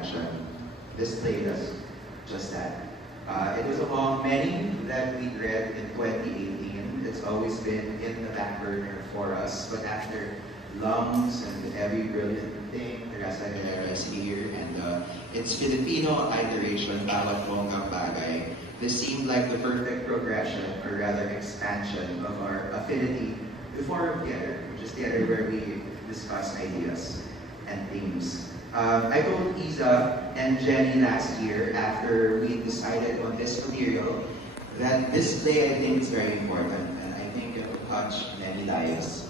production. This play does just that. It was among many that we read in 2018. It's always been in the back burner for us, but after Lungs and Every Brilliant Thing, Teresa Herrera is here, and its Filipino iteration, Bawat Bonggang Bagay. This seemed like the perfect progression, or rather expansion, of our affinity to Forum Theater, which is theater where we discuss ideas and themes. I told Isa and Jenny last year, after we decided on this material, that this play I think is very important, and I think it will touch many lives.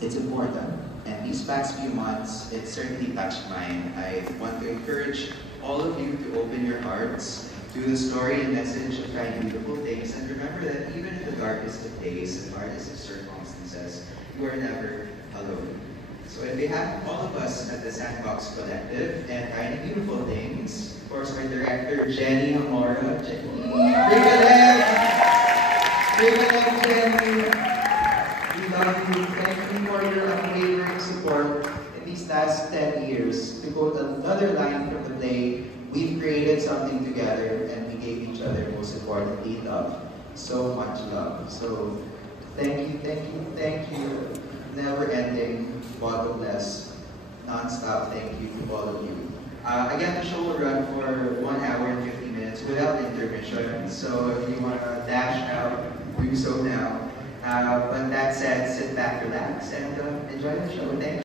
It's important, and these past few months, it certainly touched mine. I want to encourage all of you to open your hearts to the story and message of Trying Beautiful Things, and remember that even in the darkest of days and darkest of circumstances, you are never alone. So on behalf of all of us at the Sandbox Collective and Tiny Beautiful Things, of course our director, Jenny Amora. Jenny. Bring a leg! Bring a leg, Jenny! We love you. Thank you for your unwavering support in these last 10 years. To quote another line from the play, we've created something together and we gave each other, most importantly, love. So much love. So thank you, thank you, thank you. Never-ending, bottomless, non-stop thank you to all of you. Again, the show will run for 1 hour and 50 minutes without intermission. So if you want to dash out, do so now. But that said, sit back, relax, and enjoy the show. Thank you.